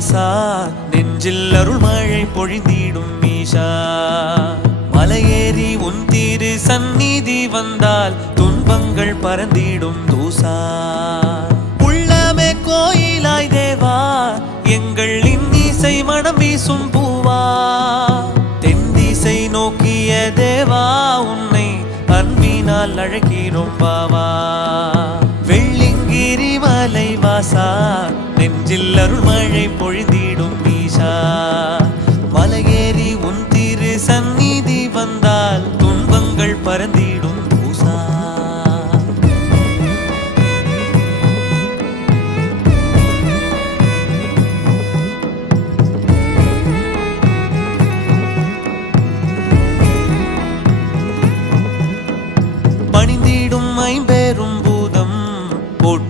வாசா நெஞ்சில் அருள் மழை பொழிந்திடும் ஈஷா மலையேறி உன் திரு சந்நிதி வந்தால் துன்பங்கள் பறந்திடும் தூசா உள்ளமே கோயிலாய் தேவா எங்கள் இன்னிசை மனம் வீசும் பூவா தென் திசை நோக்கிய தேவா உன்னை அன்பினால் அழைக்கிறோம் பாவா வெள்ளிங்கிரி மலை வாசா நெஞ்சில் அருள் மழை பொழிந்திடும் ஈஷா மலையேறி உன் திரு